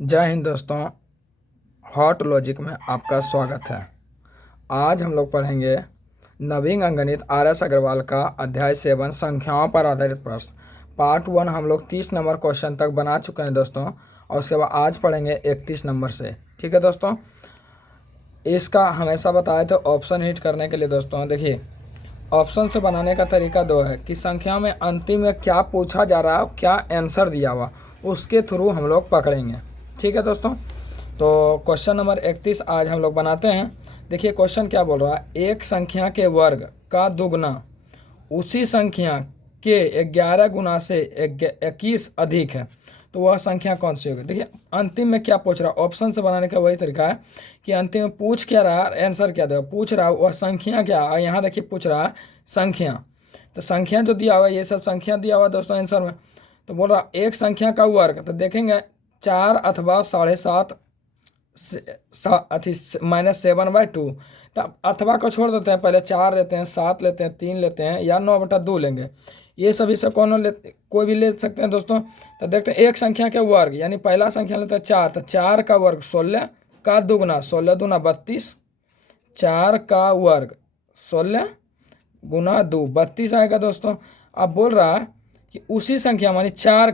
जय हिंद दोस्तों। Hot logic में आपका स्वागत है। आज हम लोग पढ़ेंगे नवीन अंकगणित RS अग्रवाल का अध्याय 7 संख्याओं पर आधारित प्रश्न पार्ट 1। हम लोग 30 नंबर क्वेश्चन तक बना चुके हैं दोस्तों, और उसके बाद आज पढ़ेंगे 31 नंबर से। ठीक है दोस्तों, इसका हमेशा बताए थे ऑप्शन हिट करने के लिए। दोस्तों देखिए, ऑप्शन से बनाने का तरीका दो है कि संख्या में अंतिम में क्या पूछा जा रहा है, क्या आंसर दिया हुआ, उसके थ्रू हम लोग पकड़ेंगे। ठीक है दोस्तों, तो क्वेश्चन नंबर 31 आज हम लोग बनाते हैं। देखिए क्वेश्चन क्या बोल रहा है, एक संख्या के वर्ग का दुगना उसी संख्या के 11 गुना से 21 अधिक है, तो वह संख्या कौन सी होगी। देखिए अंतिम में क्या पूछ रहा है, ऑप्शन से बनाने का वही तरीका है कि अंतिम में पूछ क्या रहा है, आंसर क्या देगा। पूछ रहा है वह संख्या क्या है, यहाँ देखिए पूछ रहा है संख्या, तो संख्या जो दिया हुआ है ये सब संख्या दिया हुआ है दोस्तों आंसर में। तो बोल रहा एक संख्या का वर्ग, तो देखेंगे 4 अथवा 7.5 -7/2। तब अथवा को छोड़ देते हैं, पहले 4 लेते हैं, 7 लेते हैं, 3 लेते हैं, या 9/2 लेंगे। ये सभी से कोई भी ले सकते हैं दोस्तों। तो देखते हैं एक संख्या के वर्ग, यानी पहला संख्या लेते हैं 4, तो 4 का वर्ग 16 का दुगना, 16 दूना 32, 4 का वर्ग 16 गुना 2 32 आएगा दोस्तों। अब बोल रहा है कि उसी संख्या मानी 4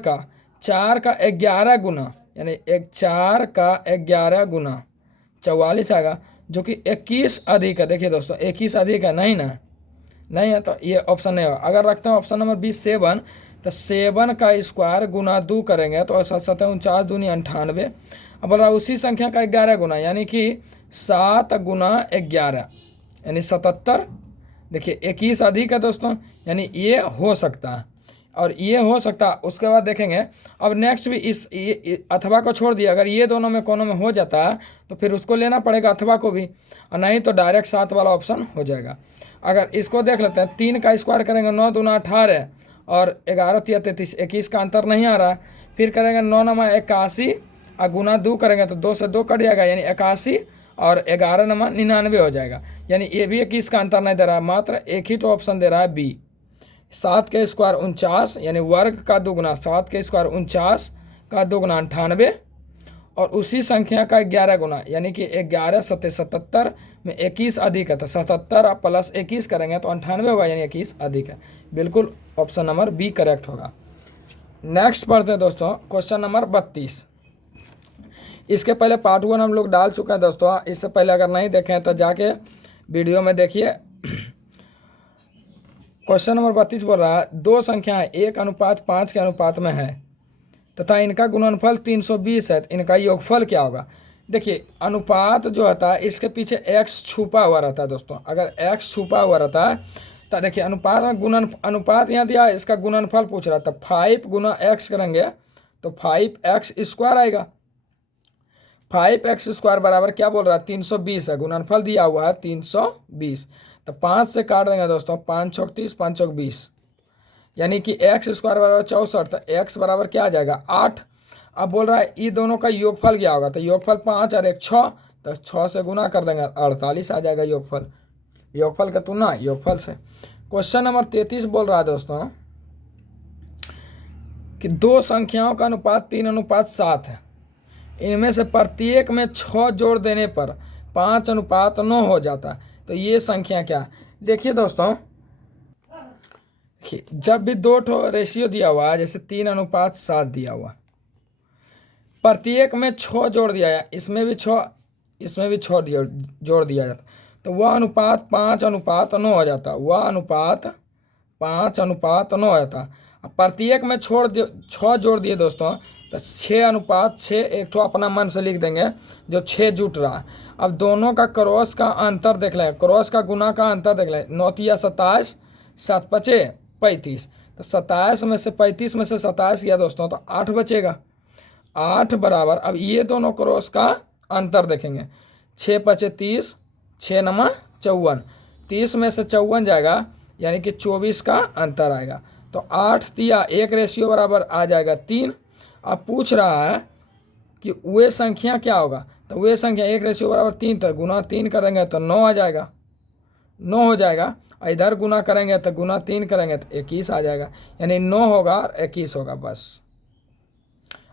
का 11 गुना, यानी एक 4 का 11 गुना 44 आएगा, जो कि 21 अधिक है। देखिए दोस्तों 21 अधिक है, नहीं ना, नहीं है, तो ये ऑप्शन नहीं होगा। अगर रखते हैं ऑप्शन नंबर 20 7, तो 7 का स्क्वायर गुना 2 करेंगे तो 7×7 = 49 98। अब बोल रहा है उसी संख्या का 11 गुना, यानी कि 7 गुना 11 यानी 77। देखिए 21 अधिक है दोस्तों, यानी ये हो सकता है और ये हो सकता है। उसके बाद देखेंगे अब नेक्स्ट भी अथवा को छोड़ दिया, अगर ये दोनों में कोनो में हो जाता है तो फिर उसको लेना पड़ेगा अथवा को भी, और नहीं तो डायरेक्ट 7 वाला ऑप्शन हो जाएगा। अगर इसको देख लेते हैं, 3 का स्क्वायर करेंगे 9 दूना 18 और 11 तिया 33, 21 का अंतर नहीं आ रहा है। फिर करेंगे 9 नमा 81 और गुना 2 करेंगे तो 2 से 2 कट जाएगा, यानी 81 और 11 नमा 99 हो जाएगा। यानी ये भी 21 का अंतर नहीं दे रहा है, मात्र एक ही तो ऑप्शन दे रहा है बी। 7 के स्क्वायर 49, यानी वर्ग का दुगना 7 के स्क्वायर 49 का दुगना 98, और उसी संख्या का 11 गुना, यानी कि 11 7 77 में 21 अधिक है, तो 77 प्लस 21 करेंगे तो 98 होगा, यानी 21 अधिक है। बिल्कुल ऑप्शन नंबर बी करेक्ट होगा। नेक्स्ट पढ़ते हैं दोस्तों क्वेश्चन नंबर 32। इसके पहले पार्ट 1 हम लोग डाल चुके हैं दोस्तों, इससे पहले अगर नहीं देखें तो जाके वीडियो में देखिए। क्वेश्चन नंबर 32 बोल रहा है दो संख्याएं 1:5 के अनुपात में है तथा इनका गुणनफल 320 है, तो इनका योगफल क्या होगा। देखिए अनुपात जो होता है इसके पीछे x छुपा हुआ रहता है दोस्तों। अगर x छुपा हुआ रहता है तो देखिए अनुपात में अनुपात यहाँ दिया है, इसका गुणनफल पूछ रहा था। 5 गुना x करेंगे तो 5x² आएगा। 5x² बराबर क्या बोल रहा है 320 है, गुणनफल दिया हुआ है 320। तो 5 से काट देंगे दोस्तों, 5 छक 30 5 चौक 20, यानी कि x² बराबर 64, तो x बराबर क्या आ जाएगा 8। अब बोल रहा है ये दोनों का योगफल क्या होगा, तो योगफल 5 और 1 6, तो 6 से गुना कर देंगे 48 आ जाएगा योगफल। योगफल का तुलना योगफल से। क्वेश्चन नंबर 33 बोल रहा है दोस्तों कि दो संख्याओं का अनुपात 3:7 है, इनमें से प्रत्येक में 6 जोड़ देने पर 5:9 हो जाता है, तो ये संख्या क्या। देखिए दोस्तों जब भी दो ठो रेशियो दिया हुआ है, जैसे 3:7 दिया हुआ, प्रत्येक में 6 जोड़ दिया है, इसमें भी 6 इसमें भी 6 जोड़ दिया जाता, तो वह अनुपात 5:9 हो जाता। वह अनुपात 5:9 हो जाता। अब प्रत्येक में 6 जोड़ दिए दोस्तों, तो 6:6 एक ठो अपना मन से लिख देंगे जो 6 जुट रहा है। अब दोनों का क्रॉस का अंतर देख लें, क्रॉस का गुना का अंतर देख लें। 9 तिया 27, 7 5 35, तो 27 में से 35 में से 27 किया दोस्तों तो 8 बचेगा। 8 बराबर, अब ये दोनों क्रॉस का अंतर देखेंगे। 6 5 30, 6 9 54, 30 में से 54 जाएगा, यानी कि 24 का अंतर आएगा। तो 8 तिया 1 रेशियो बराबर आ जाएगा 3। अब पूछ रहा है कि वे संख्या क्या होगा, तो वे संख्या 1 रेशियो बराबर 3, तो गुना 3 करेंगे तो 9 आ जाएगा, 9 हो जाएगा। इधर गुना करेंगे तो गुना 3 करेंगे तो 21 आ जाएगा, यानी 9 होगा और 21 होगा बस।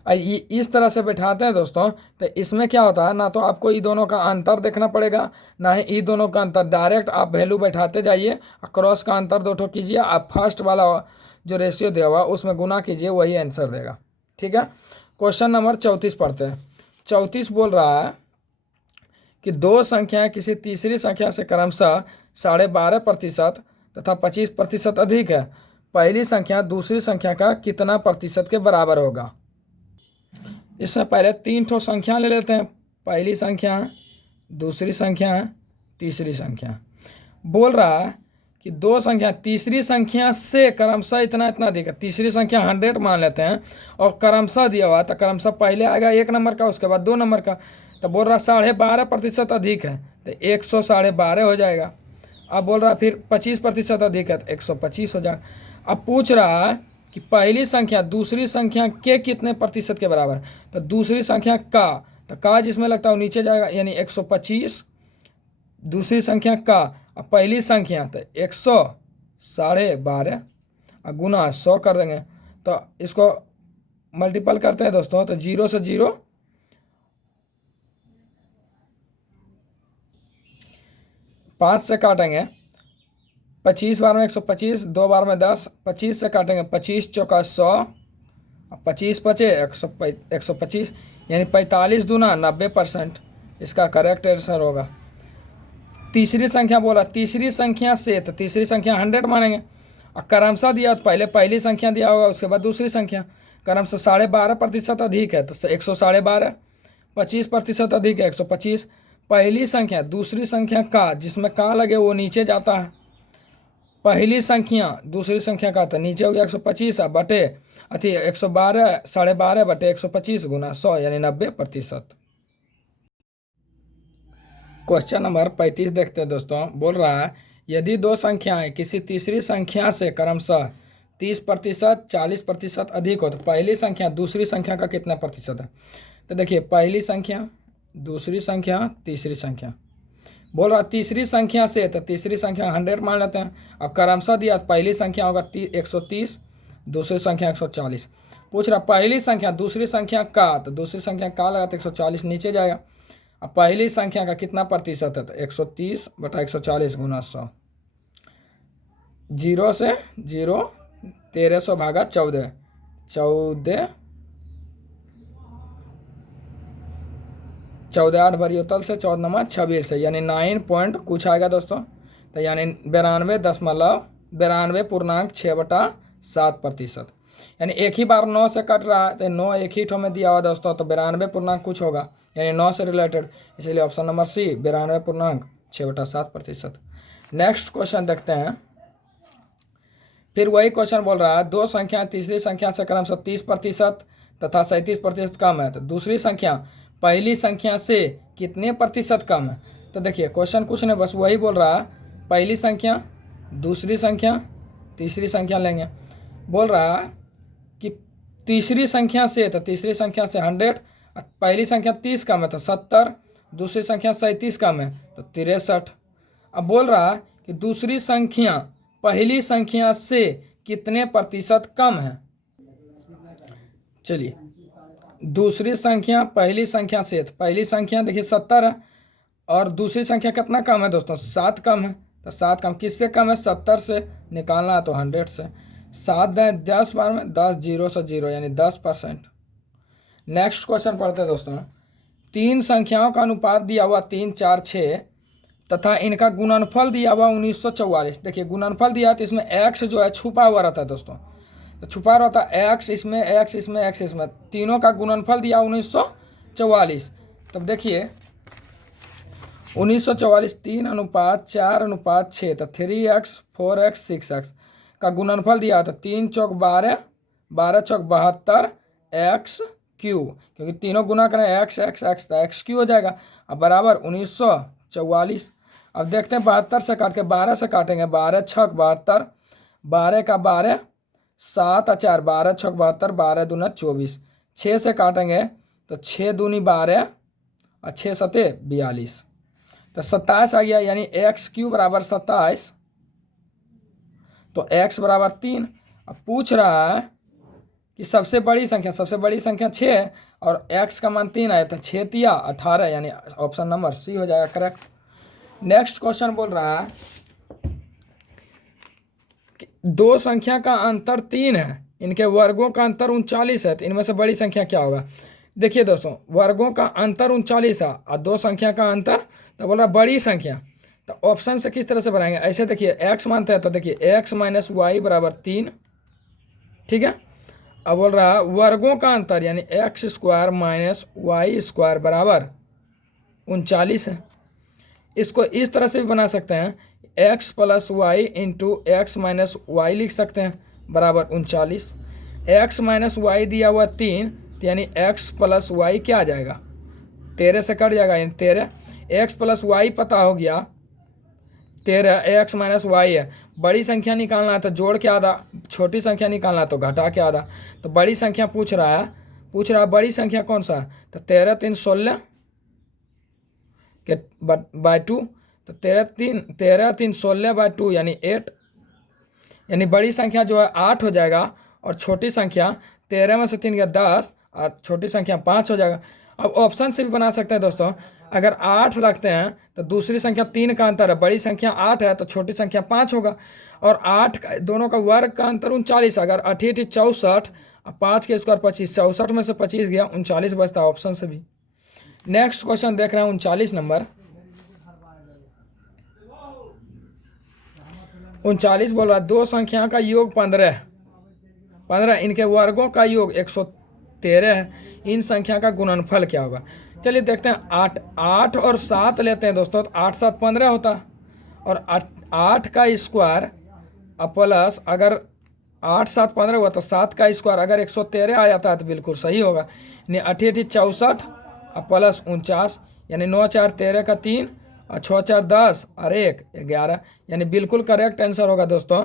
इस तरह से बैठाते हैं दोस्तों, तो इसमें क्या होता है, ना तो आपको ई दोनों का अंतर देखना पड़ेगा, ना ही ई दोनों का अंतर, डायरेक्ट आप वैल्यू बैठाते जाइए, क्रॉस का अंतर दो ठो कीजिए, आप फर्स्ट वाला जो रेशियो दिया हुआ उसमें गुना कीजिए, वही आंसर देगा। ठीक है, क्वेश्चन नंबर 34 पढ़ते हैं। 34 बोल रहा है कि दो संख्याएं किसी तीसरी संख्या से क्रमशः 12.5% तथा 25% अधिक है, पहली संख्या दूसरी संख्या का कितना प्रतिशत के बराबर होगा। इससे पहले तीन ठो संख्या ले लेते हैं, पहली संख्या, दूसरी संख्या, तीसरी संख्या। बोल रहा है कि दो संख्या तीसरी संख्या से क्रमशः इतना इतना अधिक है, तीसरी संख्या 100 मान लेते हैं और क्रमशः दिया हुआ, तो क्रमशः पहले आएगा 1 नंबर का, उसके बाद 2 नंबर का, तो बोल रहा 12.5% अधिक है, तो 112 हो जाएगा। अब बोल रहा फिर 25% अधिक है, तो 125 हो जाएगा। अब पूछ रहा है कि पहली संख्या दूसरी संख्या के कितने प्रतिशत के बराबर है, तो दूसरी संख्या का, तो का जिसमें लगता है वो नीचे जाएगा, यानी 125, दूसरी संख्या का, अब पहली संख्या तो 112 और गुना 100 कर देंगे, तो इसको मल्टीपल करते हैं दोस्तों, तो 0 से 0, 5 से काटेंगे, 25 बार में 125, 2 बार में 10, 25 से काटेंगे, 25 चौका 100, 25 बचे 125, यानी 45 दूना 90%, इसका करेक्ट आंसर होगा। तीसरी संख्या बोला, तीसरी संख्या से, तो तीसरी संख्या 100 मानेंगे, और क्रमशः दिया तो पहले पहली संख्या दिया होगा, उसके बाद दूसरी संख्या, क्रमशः 12.5% अधिक है तो 112, 25% अधिक है 125, पहली संख्या दूसरी संख्या का, जिसमें का लगे वो नीचे जाता है, पहली संख्या दूसरी संख्या का, तो नीचे हो गया 125 बटे 112, 12.5 बटे 125 गुना 100, यानी 90%। क्वेश्चन नंबर 35 देखते हैं दोस्तों। बोल रहा है यदि दो संख्याएं किसी तीसरी संख्या से क्रमशः 30%, 40% अधिक हो, तो पहली संख्या दूसरी संख्या का कितना प्रतिशत है। तो देखिए, पहली संख्या, दूसरी संख्या, तीसरी संख्या। बोल रहा तीसरी संख्या से, तो तीसरी संख्या 100 मान लेते हैं, अब क्रमशः दिया तो पहली संख्या होगा 130, दूसरी संख्या 140। पूछ रहा पहली संख्या दूसरी संख्या का, तो दूसरी संख्या का लगा तो 140 नीचे जाएगा, अब पहली संख्या का कितना प्रतिशत है, तो 130 बटा 140 गुना 100, 0 से 0, 1300 भागा 14, 14 8 भरी होतल से 14 नंबर 26 है, यानी 9 पॉइंट कुछ आएगा दोस्तों, तो यानी 92.6/7%, यानी एक ही बार 9 से कट रहा है, तो 9 एक ही ठो में दिया हुआ दोस्तों, तो 92 कुछ होगा, यानी 9 से रिलेटेड, इसलिए option number C 92.6/7%। Next question देखते हैं। फिर वही क्वेश्चन बोल रहा है दो संख्या तीसरी संख्या से क्रमशः 30% तथा 37% कम है, तो दूसरी संख्या पहली संख्या से कितने प्रतिशत कम है। तो देखिए क्वेश्चन कुछ नहीं, बस वही बोल रहा है, पहली संख्या दूसरी संख्या तीसरी संख्या लेंगे। बोल रहा है कि तीसरी संख्या से, तो तीसरी संख्या से 100, पहली संख्या 30 कम है तो 70, दूसरी संख्या 37 कम है तो 63। अब बोल रहा है कि दूसरी संख्या पहली संख्या से कितने प्रतिशत कम है। चलिए, दूसरी संख्या पहली संख्या से, तो पहली संख्या देखिए 70 है और दूसरी संख्या कितना कम है दोस्तों, 7 कम है, तो 7 कम किससे कम है, 70 से, निकालना है तो 100 से, 7 दें 10 बार में 10, 0 से 0, यानी 10%। नेक्स्ट क्वेश्चन पढ़ते हैं दोस्तों। तीन संख्याओं का अनुपात दिया हुआ 3, 4, 6 तथा इनका गुणनफल दिया हुआ 1944। देखिए गुणनफल दिया तो इसमें एक्स जो है छुपा हुआ रहता है दोस्तों, तो छुपा रहता है एक्स इसमें, एक्स इसमें, एक्स इसमें, तीनों का गुणनफल दिया 1944। तब देखिए 1944 3:4:6, तो 3x 4x 6x का गुणनफल दिया था, 3 चौक 12, 12 चौक 72 एक्स क्यू, क्योंकि तीनों गुना करें एक्स एक्स एक्स, तो एक्स क्यू हो जाएगा, अब बराबर 1944। अब देखते हैं 72 से काट के 12 से काटेंगे, 12 छक 72, 12 का 12, 7 और 4, 12 छक 72, 12 दूना 24, 6 से काटेंगे तो 6 दूनी 12 और 6 सते 42, तो 27 आ गया, यानी एक्स क्यू बराबर 27, तो एक्स बराबर 3। अब पूछ रहा है कि सबसे बड़ी संख्या 6 है और x का मान 3 आया, तो 6 तिया 18, यानी ऑप्शन नंबर सी हो जाएगा करेक्ट। नेक्स्ट क्वेश्चन बोल रहा है कि दो संख्या का अंतर 3 है, इनके वर्गों का अंतर 39 है, तो इनमें से बड़ी संख्या क्या होगा। देखिए दोस्तों, वर्गों का अंतर 39 है और दो संख्या का अंतर, तो बोल रहा बड़ी संख्या, तो ऑप्शन से किस तरह से बनाएंगे, ऐसे देखिए x मानते हैं तो देखिए x माइनस वाई बराबर 3, ठीक है। अब बोल रहा वर्गों का अंतर यानी x square minus y square बराबर 39 है। इसको इस तरह से भी बना सकते हैं, x plus y into x minus y लिख सकते हैं बराबर 39। एक्स माइनस वाई दिया हुआ 3, यानी x प्लस वाई क्या आ जाएगा, 13 से कट जाएगा, यानी 13। एक्स प्लस वाई पता हो गया 13, एक्स माइनस वाई है। बड़ी संख्या निकालना है तो जोड़ के आधा, छोटी संख्या निकालना है तो घटा के आधा। तो बड़ी संख्या पूछ रहा है बड़ी संख्या कौन सा है, तो 13 3 16 के बाय 2, तो 13 3 16 बाय 2 यानी 8, यानी बड़ी संख्या जो है 8 हो जाएगा और छोटी संख्या 13 में से 3 गया 10 और छोटी संख्या 5 हो जाएगा। अब ऑप्शन से भी बना सकते हैं दोस्तों, अगर 8 रखते हैं तो दूसरी संख्या 3 का अंतर है, बड़ी संख्या 8 है तो छोटी संख्या 5 होगा, और 8 का दोनों का वर्ग का अंतर 39, अगर 8 8 64 और 5 के स्क्वायर 25, 64 में से 25 गया 39 बचता, ऑप्शन से भी। नेक्स्ट क्वेश्चन देख रहे हैं 39 नंबर। 39 बोल रहा है दो संख्या का योग 15, इनके वर्गों का योग 113 है, इन संख्या का गुणनफल क्या होगा। चलिए देखते हैं, 8 और 7 लेते हैं दोस्तों, तो 8 7 15 होता, और 8 का स्क्वायर प्लस, अगर 8 7 15 हुआ तो 7 का स्क्वायर अगर 113 आ जाता है तो बिल्कुल सही होगा, यानी 8 8 64 और प्लस 49, यानी 9 4 13 का 3 और 6 4 10 और 1 11, यानी बिल्कुल करेक्ट आंसर होगा दोस्तों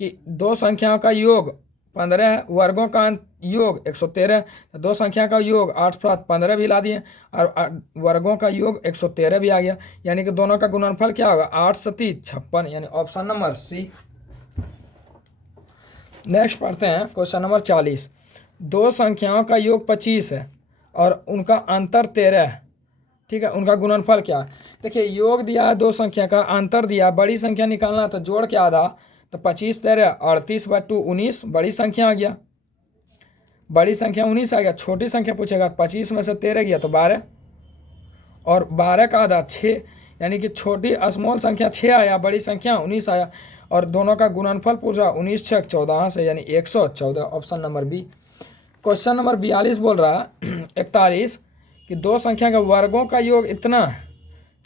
कि दो संख्याओं का योग 15 है, वर्गों का योग 113, तो दो संख्या का योग 8 7 15 भी ला दिए और वर्गों का योग 113 भी आ गया, यानी कि दोनों का गुणनफल क्या होगा 8 7 56, यानी ऑप्शन नंबर सी। नेक्स्ट पढ़ते हैं क्वेश्चन नंबर 40। दो संख्याओं का योग 25 है और उनका अंतर 13 है, ठीक है, उनका गुणनफल क्या है। देखिए योग दिया है दो संख्या का, अंतर दिया, बड़ी संख्या निकालना तो जोड़ के आधा, तो 25 13 38 बाय 2 19, बड़ी संख्या आ गया, बड़ी संख्या 19 आ गया। छोटी संख्या पूछेगा 25 में से 13 गया तो 12, और 12 का आधा 6, यानी कि छोटी स्मॉल संख्या 6 आया, बड़ी संख्या 19 आया, और दोनों का गुणनफल पूछ रहा 19 6 14 से, यानी 114, option number B. Question number 42 बोल रहा 41 कि दो संख्या के वर्गों का योग इतना है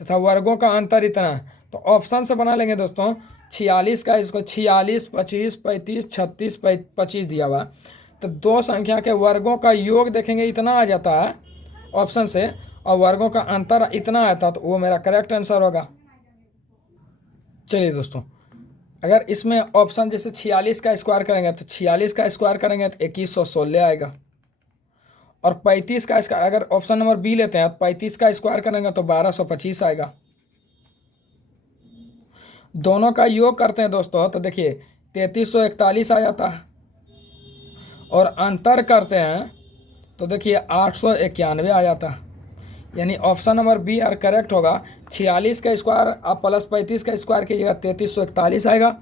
तथा वर्गों का अंतर इतना है, तो ऑप्शन से बना लेंगे दोस्तों। 46 का, इसको 46 25 35 36 25 दिया हुआ, तो दो संख्या के वर्गों का योग देखेंगे इतना आ जाता है ऑप्शन से, और वर्गों का अंतर इतना आता, तो वो मेरा करेक्ट आंसर होगा। चलिए दोस्तों, अगर इसमें ऑप्शन जैसे 46 का स्क्वायर करेंगे तो 46 का स्क्वायर करेंगे तो 2116 आएगा, और 35 का स्क्वायर, अगर ऑप्शन नंबर बी लेते हैं तो 35 का स्क्वायर करेंगे तो 1225 आएगा। दोनों का योग करते हैं दोस्तों तो देखिए 3341 आ जाता है, और अंतर करते हैं तो देखिए 891 आ जाता है, यानी option number B are correct होगा। 46 का स्क्वायर आप प्लस 35 का स्क्वायर कीजिएगा 3341 आएगा,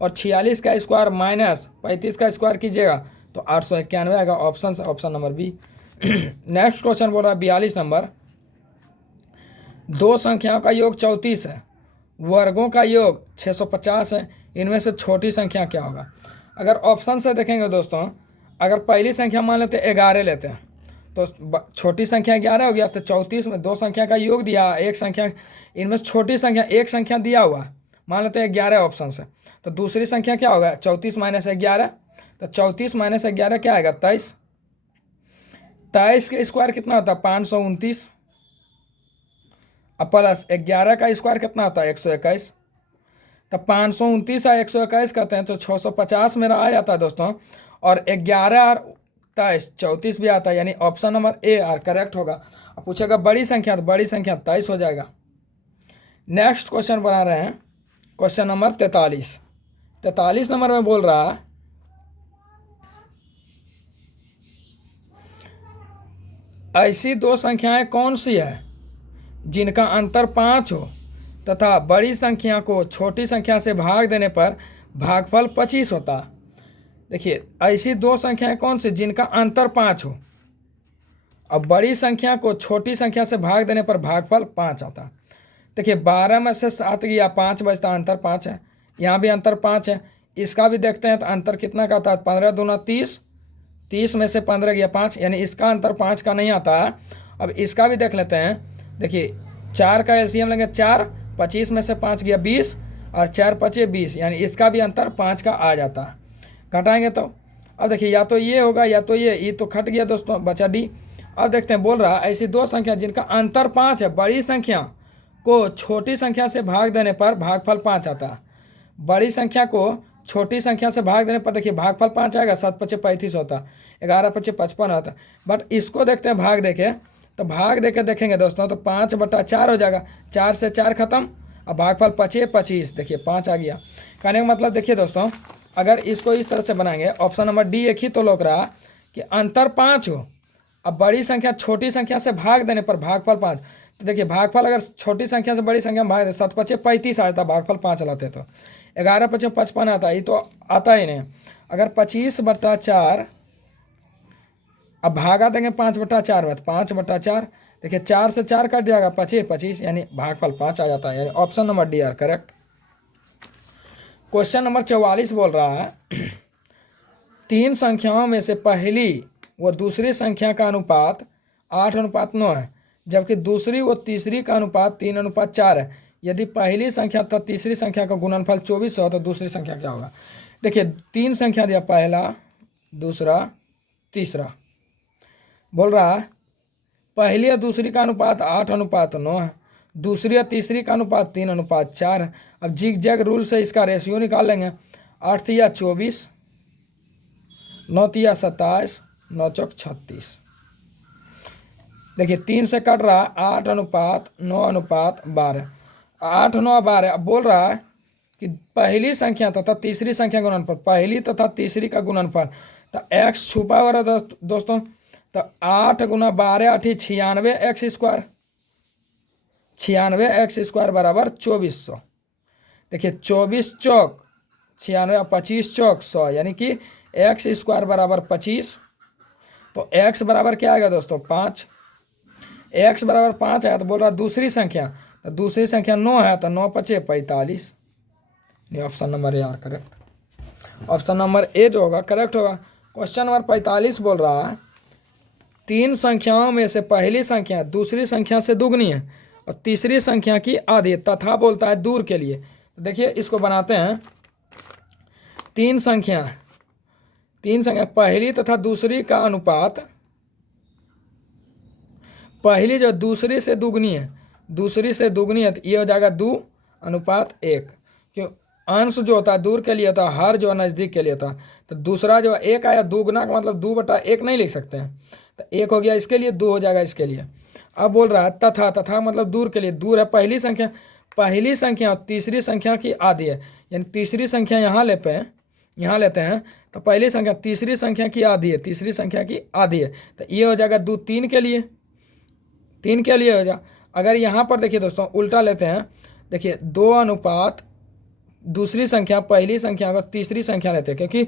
और 46 का स्क्वायर माइनस 35 का स्क्वायर कीजिएगा तो 891 आएगा, option number B. Next question बोल रहा है 42 नंबर। दो संख्याओं का योग 34 है, वर्गों का योग 650 है, इनमें से छोटी संख्या क्या होगा। अगर ऑप्शन से देखेंगे दोस्तों, अगर पहली संख्या मान लेते 11 लेते हैं तो छोटी संख्या 11 हो गया, तो 34 में दो संख्या का योग दिया, एक संख्या, इनमें छोटी संख्या एक संख्या दिया हुआ मान लेते हैं 11 ऑप्शन से, तो दूसरी संख्या क्या होगा 34 माइनस 11, तो 34 माइनस 11 क्या आएगा 23। 23 का स्क्वायर कितना होता है 529, अब प्लस 11 का स्क्वायर कितना होता है 121, तो 529 और 121 करते हैं तो 650 मेरा आ जाता है दोस्तों, और 11 और 23 34 भी आता है, यानी option number A R correct होगा। अब पूछेगा बड़ी संख्या, तो बड़ी संख्या 23 हो जाएगा। नेक्स्ट क्वेश्चन बना रहे हैं क्वेश्चन नंबर 43 नंबर में बोल रहा है ऐसी दो संख्याएं कौन सी है जिनका अंतर 5 हो तथा बड़ी संख्या को छोटी संख्या से भाग देने पर भागफल 25 होता। देखिए, ऐसी दो संख्याएं कौन सी जिनका अंतर 5 हो और बड़ी संख्या को छोटी संख्या से भाग देने पर भागफल 5 आता। देखिए, 12 में से 7 गया 5 बचता, अंतर 5 है। यहाँ भी अंतर 5 है। इसका भी देखते हैं तो अंतर कितना का आता है, 15 दूना 30, 30 में से 15 गया 5, यानी इसका अंतर 5 का नहीं आता। अब इसका भी देख लेते हैं। देखिए, 4 का एलसीएम लेंगे 4, 25 में से 5 गया 20 और 4 पचे 20, यानी इसका भी अंतर 5 का आ जाता। घटाएंगे तो अब देखिए, या तो ये होगा या तो ये तो खट गया दोस्तों, बचा डी। अब देखते हैं, बोल रहा ऐसी दो संख्या जिनका अंतर 5 है, बड़ी संख्या को छोटी संख्या से भाग देने पर भागफल 5 आता। बड़ी संख्या को छोटी संख्या से भाग देने पर देखिए भागफल 5 आएगा, 7 पचे 35 होता, 11 पचे 55 होता। बट इसको देखते हैं भाग देके, तो भाग देके देखेंगे दोस्तों तो 5/4 हो जाएगा, 4 से 4 खत्म, अब भागफल 5 25, देखिए 5 आ गया। कहने का मतलब देखिए दोस्तों, अगर इसको इस तरह से बनाएंगे, ऑप्शन नंबर डी एक ही तो लौक रहा कि अंतर 5 हो, अब बड़ी संख्या छोटी संख्या से भाग देने पर भागफल 5। तो देखिए, भागफल अगर छोटी संख्या से बड़ी संख्या में भाग दे, 7 पचे 35 आता, भागफल 5 लाते तो 11 पचे 55 आता, ये तो आता ही नहीं। अगर 25/4, अब भागा देंगे 5/4 में, 5/4, देखिए 4 से 4 कट जाएगा, 25 25, यानी भागफल 5 आ जाता है, यानी option number D R correct. Question number 44 बोल रहा है 3 संख्याओं में से पहली व दूसरी संख्या का अनुपात 8:9 है, जबकि दूसरी व तीसरी का अनुपात 3:4 है। यदि पहली संख्या तथा तीसरी संख्या का गुणनफल 24 हो तो दूसरी संख्या क्या होगा। देखिए, 3 संख्या दिया, पहला दूसरा तीसरा। बोल रहा है पहली और दूसरी का अनुपात 8:9 है, दूसरी और तीसरी का अनुपात 3:4 है। अब जिग जैग रूल से इसका रेशियो निकाल लेंगे। 8 तिया 24, 9 तिया 27, 9 चौक 36। देखिए, 3 से कट रहा 8:9:12, 8:9:12। अब बोल रहा है कि पहली संख्या तथा तीसरी संख्या का गुणनफल, पहली तथा तीसरी का गुणनफल, तो एक्स छुपा हुआ रहा दोस्तों, तो 8 गुना 12 8 96 एक्स स्क्वायर, 96 एक्स स्क्वायर बराबर 2400। देखिए, 24 चौक 96, 25 चौक 100, यानी कि एक्स स्क्वायर बराबर 25। तो एक्स बराबर क्या आएगा दोस्तों, 5। एक्स बराबर 5 है तो बोल रहा दूसरी संख्या, तो दूसरी संख्या 9 है, तो 9 पचे 45, ये option number A R correct. Option number A जो होगा करेक्ट होगा। क्वेश्चन नंबर 45 बोल रहा है 3 संख्याओं में से पहली संख्या दूसरी संख्या से दुगनी है और तीसरी संख्या की आधी तथा बोलता है दूर के लिए। तो देखिए, इसको बनाते हैं। 3 संख्या पहली तथा दूसरी का अनुपात, पहली जो दूसरी से दुगनी है, दूसरी से दुगनी है, तो ये हो जाएगा 2:1। क्यों, अंश जो होता है दूर के लिए होता है, हर जो नज़दीक के लिए होता है। तो दूसरा जो 1 आया, दुगना का मतलब 2/1 नहीं लिख सकते हैं, तो 1 हो गया इसके लिए, 2 हो जाएगा इसके लिए। अब बोल रहा है तथा मतलब दूर के लिए, दूर है पहली संख्या और तीसरी संख्या की आधी है, यानी तीसरी संख्या यहाँ लेते हैं, तो पहली संख्या तीसरी संख्या की आधी है, तीसरी संख्या की आधी है, तो ये हो जाएगा 2 3 के लिए, 3 के लिए हो जा। अगर यहाँ पर देखिए दोस्तों उल्टा लेते हैं, देखिए 2 अनुपात दूसरी संख्या पहली संख्या को तीसरी संख्या लेते हैं, क्योंकि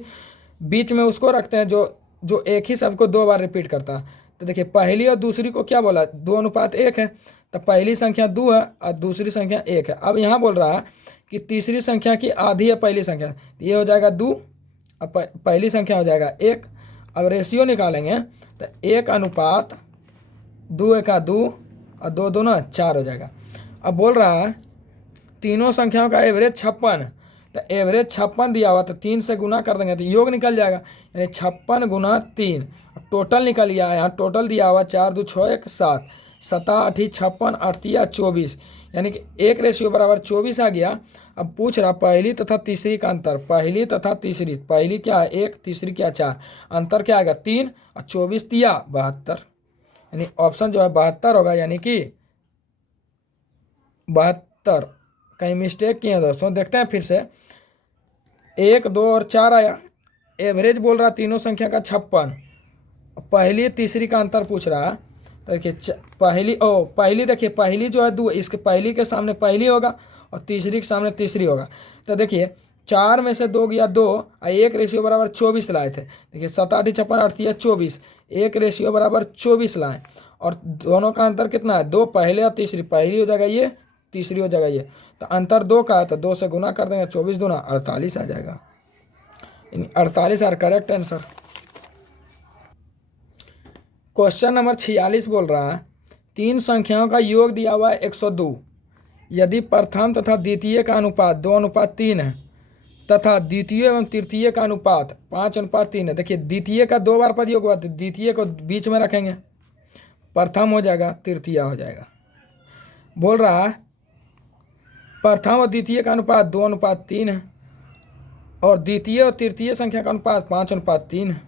बीच में उसको रखते हैं जो एक ही सबको 2 बार रिपीट करता है। तो देखिए, पहली और दूसरी को क्या बोला, 2:1 है, तो पहली संख्या 2 है और दूसरी संख्या 1 है। अब यहाँ बोल रहा है कि तीसरी संख्या की आधी है पहली संख्या, तो ये हो जाएगा 2, अब पहली संख्या हो जाएगा 1। अब रेशियो निकालेंगे तो 1:2 1 2 और 2 2 4 हो जाएगा। अब बोल रहा है तीनों संख्याओं का एवरेज 56, तो एवरेज 56 दिया हुआ, तो 3 से गुना कर देंगे तो योग निकल जाएगा, यानी 56 गुना 3, टोटल निकल गया है। यहाँ टोटल दिया हुआ 4 2 6 1 7, 7 8 56 8 24, यानी कि 1 रेशियो बराबर 24 आ गया। अब पूछ रहा पहली तथा तीसरी का अंतर, पहली तथा तीसरी, पहली क्या है 1, तीसरी क्या 4, अंतर क्या आएगा 3 और 24 तिया 72, यानी ऑप्शन जो है 72 होगा, यानी कि 72। कहीं मिस्टेक किए हैं दोस्तों, देखते हैं फिर से। 1 2 और 4 आया, एवरेज बोल रहा तीनों संख्या का 56, पहली तीसरी का अंतर पूछ रहा है, तो देखिए पहली देखिए पहली जो है 2, इसके पहली के सामने पहली होगा और तीसरी के सामने तीसरी होगा। तो देखिए 4 में से 2 गया 2 और 1 रेशियो बराबर 24 लाए थे। देखिए 7 8 56 8 24, 1 रेशियो बराबर 24 लाए और दोनों का अंतर कितना है 2, पहले और तीसरी, पहली हो जाएगा ये, तीसरी हो जाएगा ये, तो अंतर 2 का है तो 2 से गुना कर देंगे, 24 दूना 48 आ जाएगा। 48 are correct answer. Question number 46 बोल रहा है 3 संख्याओं का योग दिया हुआ है 102। यदि प्रथम तथा द्वितीय का अनुपात 2:3 है तथा द्वितीय एवं तृतीय का अनुपात 5:3 है। देखिए द्वितीय का 2 बार प्रयोग हुआ तो द्वितीय को बीच में रखेंगे, प्रथम हो जाएगा, तृतीय हो जाएगा। बोल रहा है प्रथम और द्वितीय का अनुपात 2:3 है और द्वितीय और तृतीय संख्या का अनुपात 5:3 है।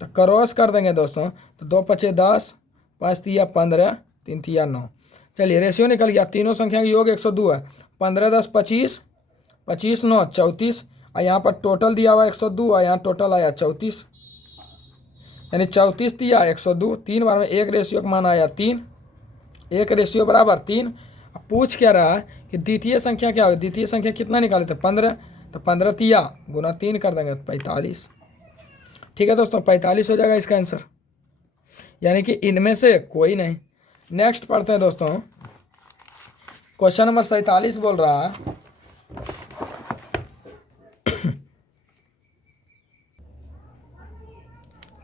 तो क्रॉस कर देंगे दोस्तों, तो 2 5 10, 5 3 15, 3 3 9। चलिए रेशियो निकल गया, तीनों संख्या का योग 102 है। 15 10 25, 25 9 34 और यहाँ पर टोटल दिया हुआ 102 और यहाँ टोटल आया 34, यानी 34 दिया 102, 3 बार में 1 रेशियो का मान आया 3, 1 रेशियो बराबर 3। पूछ क्या रहा है कि द्वितीय संख्या क्या होगी, द्वितीय संख्या कितना निकाले थे 15, तो 15 तिया गुना 3 कर देंगे 45। ठीक है दोस्तों, 45 हो जाएगा इसका आंसर, यानी कि इनमें से कोई नहीं। नेक्स्ट पढ़ते हैं दोस्तों, क्वेश्चन नंबर 47 बोल रहा है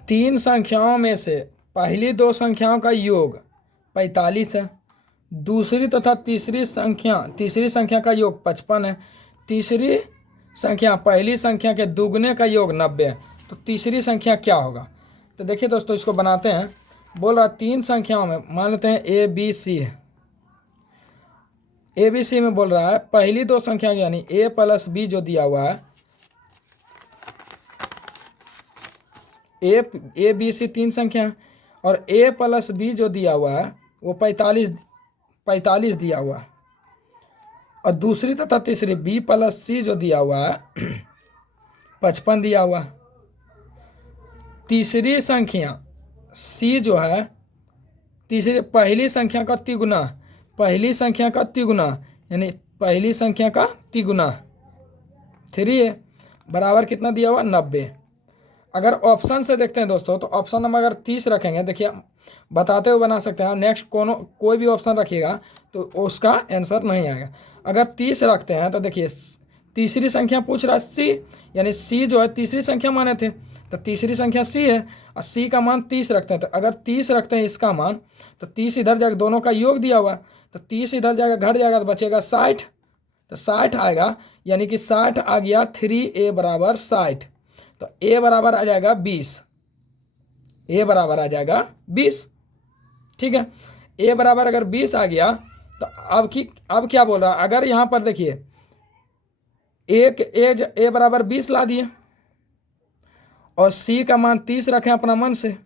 3 संख्याओं में से पहली 2 संख्याओं का योग 45 है, दूसरी तथा तीसरी संख्या का योग 55 है, तीसरी संख्या पहली संख्या के दुगने का योग 90 है। तो तीसरी संख्या क्या होगा? तो देखिए दोस्तों इसको बनाते हैं। बोल रहा 3 संख्याओं में मान लेते हैं ए बी सी है, ए बी सी में बोल रहा है पहली 2 संख्या यानी ए प्लस बी जो दिया हुआ है, ए बी सी 3 संख्या और ए प्लस बी जो दिया हुआ है वो 45 दिया हुआ है और दूसरी तथा तीसरी बी प्लस सी जो दिया हुआ है 55 दिया हुआ। तीसरी संख्या सी जो है तीसरी पहली संख्या का तिगुना, पहली संख्या का तिगुना यानी पहली संख्या का तिगुना 3 है, बराबर कितना दिया हुआ 90। अगर ऑप्शन से देखते हैं दोस्तों तो ऑप्शन नंबर अगर 30 रखेंगे, देखिए बताते हुए बना सकते हैं, नेक्स्ट कोई भी ऑप्शन रखिएगा तो उसका आंसर नहीं आएगा। अगर 30 रखते हैं तो देखिए तीसरी संख्या पूछ रहा है सी, यानी सी जो है तीसरी संख्या माने थे तो तीसरी संख्या सी है और सी का मान 30 रखते हैं। तो अगर 30 रखते हैं इसका मान तो 30 इधर जाएगा, दोनों का योग दिया हुआ तो 30 इधर जाएगा घट जाएगा तो बचेगा 60, तो 60 आएगा, यानी कि 60 आ गया 3a बराबर 60। तो a बराबर आ जाएगा 20, a बराबर आ जाएगा 20। ठीक है, a बराबर अगर 20 आ गया तो अब क्या बोल रहा है, अगर यहाँ पर देखिए a बराबर 20 ला दिए और c का मान 30 रखें अपना मन से।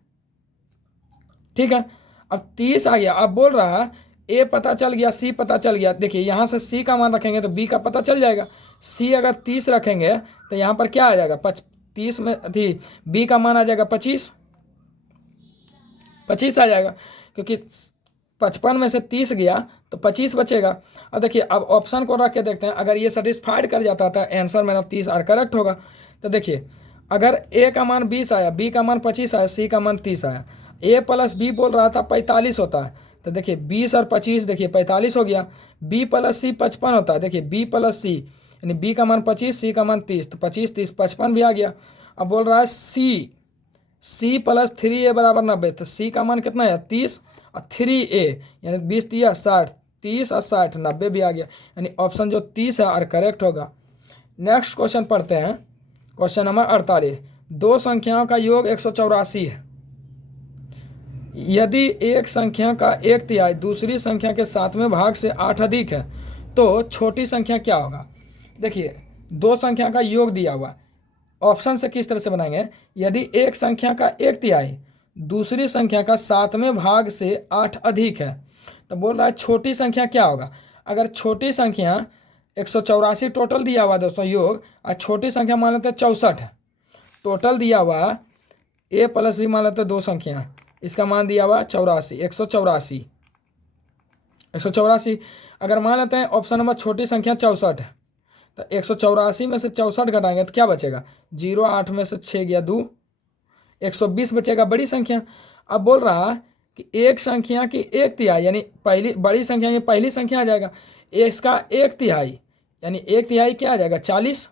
ठीक है, अब 30 आ गया, अब बोल रहा है a पता चल गया, c पता चल गया। देखिए यहाँ से c का मान रखेंगे तो b का पता चल जाएगा, c अगर 30 रखेंगे तो यहाँ पर क्या आ जाएगा 30 में थी b का मान आ जाएगा 25 आ जाएगा, क्योंकि 55 में से 30 गया तो 25 बचेगा। अब देखिए अब ऑप्शन को रख के देखते हैं, अगर ये सेटिस्फाइड कर जाता था आंसर मेरा 30 और करेक्ट होगा। तो देखिए अगर a का मान 20 आया, b का मान 25 आया, c का मान 30 आया, a प्लस b बोल रहा था 45 होता है, तो देखिए 20 और 25 देखिए 45 हो गया। b प्लस c 55 होता है, देखिए b प्लस c यानी b का मान 25, c का मान 30, तो 25 30 55 भी आ गया। अब बोल रहा है c प्लस 3a बराबर 90, तो c का मान कितना है 30 और 3a यानी 20 दिया 60, 30 और 60 90 भी आ गया, यानी ऑप्शन जो 30 है और करेक्ट होगा। नेक्स्ट क्वेश्चन पढ़ते हैं, क्वेश्चन नंबर 48। 2 संख्याओं का योग 184 है। यदि एक संख्या का 1/3 दूसरी संख्या के 7वें भाग से 8 अधिक है तो छोटी संख्या क्या होगा? देखिए 2 संख्या का योग दिया हुआ, ऑप्शन से किस तरह से बनाएंगे, यदि एक संख्या का 1/3 दूसरी संख्या का 7वें भाग से 8 अधिक है तो बोल रहा है छोटी संख्या क्या होगा। अगर छोटी संख्या 184 टोटल दिया हुआ दोस्तों योग, और छोटी संख्या मान लेते हैं 64 है, टोटल दिया हुआ a प्लस b मान लेते हैं 2 संख्या, इसका मान दिया हुआ 84, 184, 184। अगर मान लेते हैं ऑप्शन नंबर छोटी संख्या 64 है, तो 184 में से 64 घटाएंगे तो क्या बचेगा, 0, 8 में से 6 गया 2, 120 बचेगा बड़ी संख्या। अब बोल रहा है कि एक संख्या की एक तिहाई, यानी पहली बड़ी संख्या की पहली संख्या आ जाएगा, इसका एक तिहाई, यानी एक तिहाई क्या आ जाएगा, 40।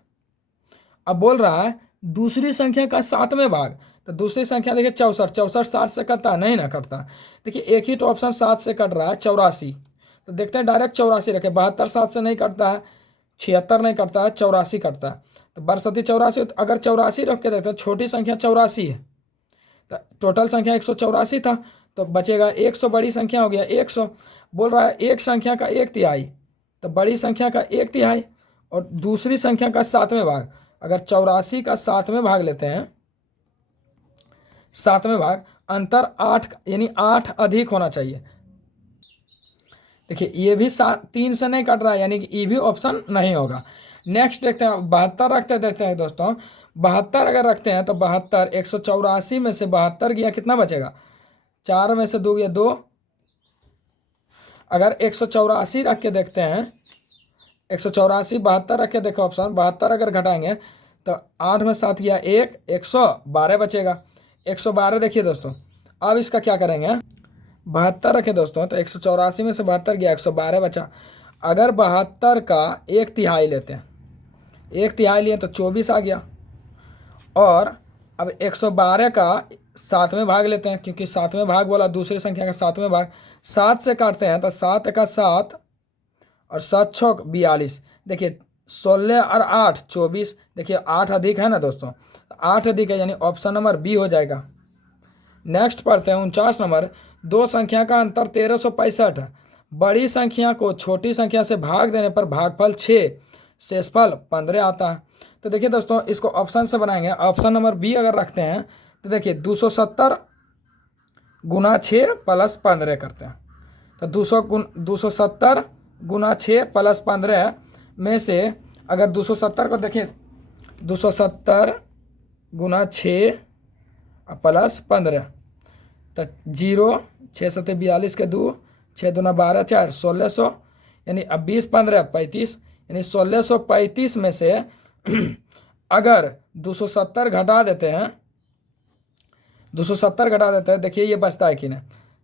अब बोल रहा है दूसरी संख्या का 7वें भाग, तो दूसरी संख्या देखिए 64, 64 60 से कटता नहीं ना कटता, देखिए एक ही तो ऑप्शन 7 से कट रहा है, 84। तो देखते हैं डायरेक्ट 84 रखे, 72 7 से नहीं कटता है, 76 नहीं कटता है, 84 कटता है। तो बरसती 84, तो अगर 84 रख के देखते हैं, छोटी संख्या 84 है, तो टोटल संख्या 184 था, तो बचेगा 100, बड़ी संख्या हो गया 100। बोल रहा है एक संख्या का एक तिहाई, तो बड़ी संख्या का एक तिहाई और दूसरी संख्या का 7वें भाग। अगर 84 का 7वें भाग लेते हैं, 7वें भाग, अंतर 8 यानी 8 अधिक होना चाहिए। देखिए ये भी 3 से नहीं कट रहा है, यानी कि ये भी ऑप्शन नहीं होगा। नेक्स्ट देखते हैं 72 रखते देखते हैं दोस्तों, 72 अगर रखते हैं तो 72, 184 में से 72 गया, कितना बचेगा, 4 में से 2 गया 2। अगर 184 रख के देखते हैं, 184 72 रख के देखो ऑप्शन, 72 अगर घटाएंगे तो 8 में 7 गया 1, 112 बचेगा। 112 देखिए दोस्तों, अब इसका क्या करेंगे, 72 रखे दोस्तों, तो 184 में से 72 गया, 112 बचा। अगर 72 का एक तिहाई लेते हैं, एक तिहाई लिए तो 24 आ गया। और अब 112 का 7वें भाग लेते हैं, क्योंकि 7वें भाग बोला दूसरी संख्या का 7वें भाग, 7 से काटते हैं तो 7 का 7 और 7 छक 42। देखिए 16 और 8 24, देखिए 8 अधिक है ना दोस्तों, 8 अधिक है, यानी ऑप्शन नंबर बी हो जाएगा। नेक्स्ट पढ़ते हैं 49 नंबर, दो संख्या का अंतर 1365 है, बड़ी संख्या को छोटी संख्या से भाग देने पर भागफल 6, शेषफल 15 आता है। तो देखिए दोस्तों इसको ऑप्शन से बनाएंगे, ऑप्शन नंबर बी अगर रखते हैं तो देखिए 270 गुना 6 प्लस 15 करते हैं, तो 270 गुना 6 प्लस 15 में से अगर 270 को देखिए, 270 गुना 6 प्लस 15, तो 0, 6 7 42 के 2, 6 दूना 12 4, 1600, यानी अब 20 15 35, यानी 1635 में से अगर 270 घटा देते हैं, 270 घटा देते हैं, देखिए ये बचता है कि नहीं,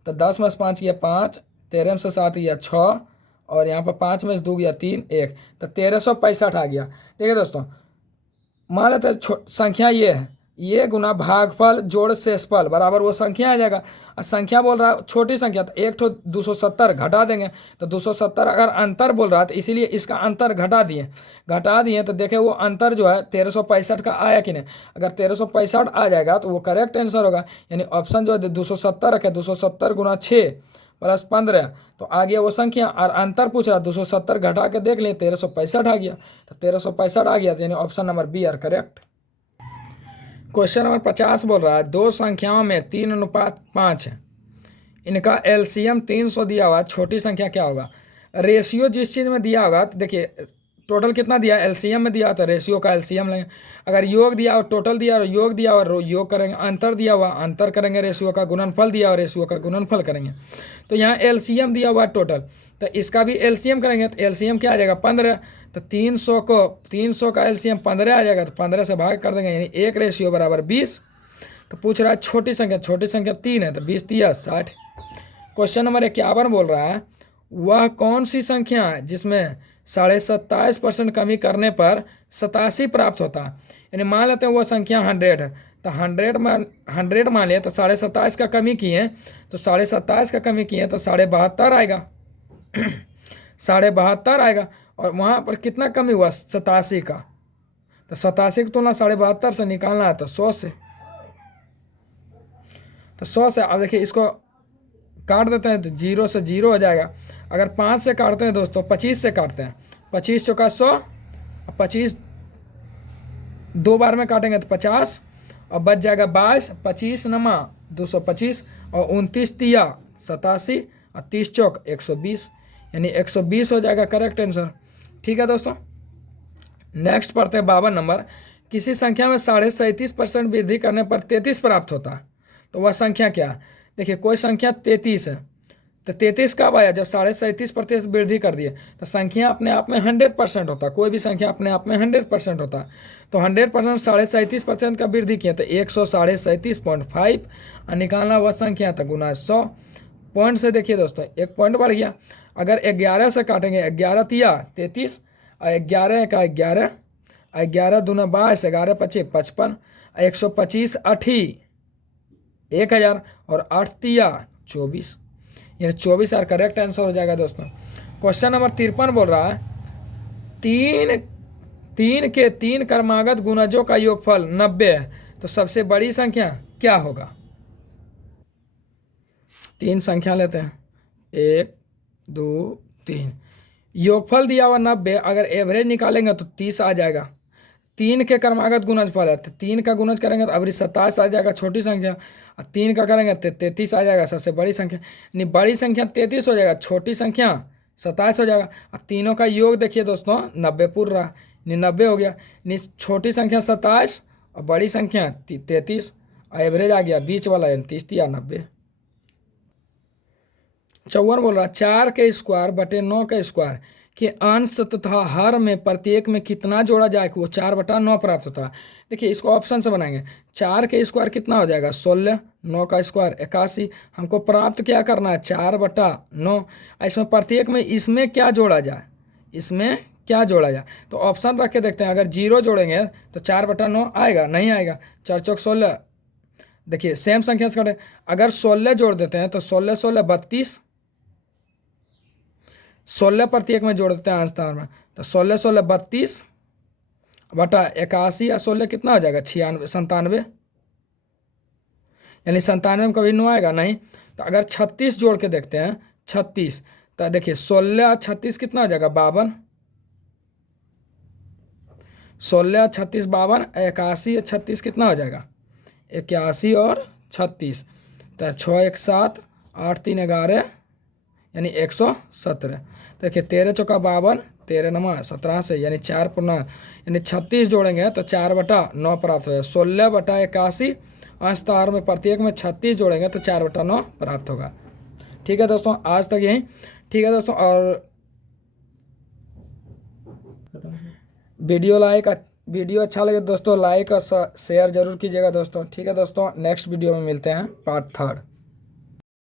तो 10 में से 5 गया 5, 13 में से 7 गया 6, और यहाँ पर 5 में से 2 गया 3 1, तो 1365 आ गया। देखिए दोस्तों मान लेते हैं संख्या ये है, ये गुना भागफल जोड़ शेषफल बराबर वो संख्या आ जाएगा। और संख्या बोल रहा है छोटी संख्या, तो एक तो 270 घटा देंगे, तो 270 अगर अंतर बोल रहा है तो इसीलिए इसका अंतर घटा दिए तो देखे वो अंतर जो है 1365 का आया कि नहीं। अगर 1365 आ जाएगा तो वो करेक्ट आंसर होगा, यानी ऑप्शन जो है 270 रखे, 270 गुना 6 प्लस 15, तो आ गया वो संख्या। और अंतर पूछ रहा 270 घटा के देख लिए 1365 आ गया, तो 1365 आ गया, तो यानी option number B are correct. Question number 50 बोल रहा है दो संख्याओं में 3:5 है, इनका एलसीएम 300 दिया हुआ, छोटी संख्या क्या होगा। रेशियो जिस चीज़ में दिया होगा तो देखिए टोटल कितना दिया, एलसीएम में दिया तो रेशियो का एलसीएम लेंगे। अगर योग दिया और टोटल दिया और योग दिया और योग करेंगे, अंतर दिया हुआ अंतर करेंगे, रेशियो का गुणनफल दिया और रेशियो का गुणनफल करेंगे। तो यहाँ एलसीएम दिया हुआ टोटल, तो इसका भी एलसीएम करेंगे, तो एलसीएम क्या आ जाएगा 15, तो 300 का एलसीएम 15 आ जाएगा, तो 15 से भाग कर देंगे, यानी 1 रेशियो बराबर 20। तो पूछ रहा है छोटी संख्या 3 है, तो 20 3 60। क्वेश्चन नंबर 51 बोल रहा है वह कौन सी संख्या है जिसमें 27.5% कमी करने पर 87 प्राप्त होता है। यानी मान लेते हैं वो संख्या 100 है, तो 100 मान लिया, तो 27.5 का कमी किए तो 27.5 का कमी किए तो 72.5 आएगा 72.5 आएगा। और वहाँ पर कितना कमी हुआ 87 का, तो 87 की तुलना 72.5 से निकालना है तो 100 से, तो 100 से। अब देखिए इसको काट देते हैं तो 0 से 0 हो जाएगा। अगर 5 से काटते हैं दोस्तों, 25 से काटते हैं, 25 चौका 100, 25 दो बार में काटेंगे तो 50, और बच जाएगा 22, 25 नमा 225, और 29 तिया 87, और 30 चौक 120, यानी 120 हो जाएगा करेक्ट आंसर। ठीक है दोस्तों, नेक्स्ट पढ़ते हैं 52 नंबर, किसी संख्या में 37.5% वृद्धि करने पर 33 प्राप्त होता है, तो वह संख्या क्या है। देखिए कोई संख्या 33 है, तो 33 कब आया? जब 37.5% वृद्धि कर दिए। तो संख्या अपने आप में 100% होता है, कोई भी संख्या अपने आप में 100% होता है। तो 100% 37.5% का वृद्धि किया तो 137.5 और निकालना वह संख्या था गुना 100 पॉइंट से। देखिए दोस्तों एक पॉइंट बढ़ गया। अगर 11 से काटेंगे, 11 तिया 33 और 11 का 11, 11 दूना 22, 11 पचे 55, 125 अठी 1000 और 8 तिया 24, यानी 24 यार करेक्ट आंसर हो जाएगा दोस्तों। क्वेश्चन नंबर 53 बोल रहा है तीन तीन के तीन क्रमागत गुणजों का योगफल 90 है, तो सबसे बड़ी संख्या क्या होगा? तीन संख्या लेते हैं, 1 2 3, योगफल दिया हुआ 90, अगर एवरेज निकालेंगे तो 30 आ जाएगा। तीन के क्रमागत गुणजफल है, तो 3 का गुणज करेंगे तो अवरी 27 आ जाएगा छोटी संख्या, और 3 का करेंगे तो 33 आ जाएगा सबसे बड़ी संख्या। यानी बड़ी संख्या 33 हो जाएगा, छोटी संख्या 27 हो जाएगा। और तीनों का योग देखिए दोस्तों 90 पूर रहा, यानी 90 हो गया। यानी छोटी संख्या 27 और बड़ी संख्या 33, और एवरेज आ गया बीच वाला, यानी 30 या 90। 54 बोल रहा 4 के स्क्वायर बटे 9 के स्क्वायर के अंश तथा हर में प्रत्येक में कितना जोड़ा जाए कि वो 4/9 प्राप्त होता है। देखिए इसको ऑप्शन से बनाएंगे। 4 के स्क्वायर कितना हो जाएगा 16, 9 का स्क्वायर 81, हमको प्राप्त क्या करना है 4/9। इसमें प्रत्येक में इसमें क्या जोड़ा जाए, इसमें क्या जोड़ा जाए, तो ऑप्शन रख के देखते हैं। अगर 0 जोड़ेंगे तो 4/9 आएगा, नहीं आएगा। 4 चौक 16, देखिए सेम संख्या से करें। अगर 16 जोड़ देते हैं तो 16 16 32, 16 प्रत्येक में जोड़ देते हैं अंशतार में, तो 16 16 32 बटा 81 और 16 कितना हो जाएगा 97, यानी 97 में कभी 9 आएगा नहीं। तो अगर 36 जोड़ के देखते हैं 36, तो देखिए 16 और 36 कितना हो जाएगा 52, 16 और 36 52, 81 और 36 कितना हो जाएगा 81 और 36, तो 6 1 7 8 3 11, यानी 117। देखिए 13 चौका 52, 13 नमा 17 से, यानी 4 पुनः, यानी 36 जोड़ेंगे तो 4/9 प्राप्त हो जाएगा। 16/81 अंशतार में प्रत्येक में 36 जोड़ेंगे तो 4/9 प्राप्त होगा। ठीक है दोस्तों, आज तक यही। ठीक है दोस्तों, और वीडियो अच्छा लगे दोस्तों लाइक और शेयर जरूर कीजिएगा दोस्तों। ठीक है दोस्तों, नेक्स्ट वीडियो में मिलते हैं पार्ट 3।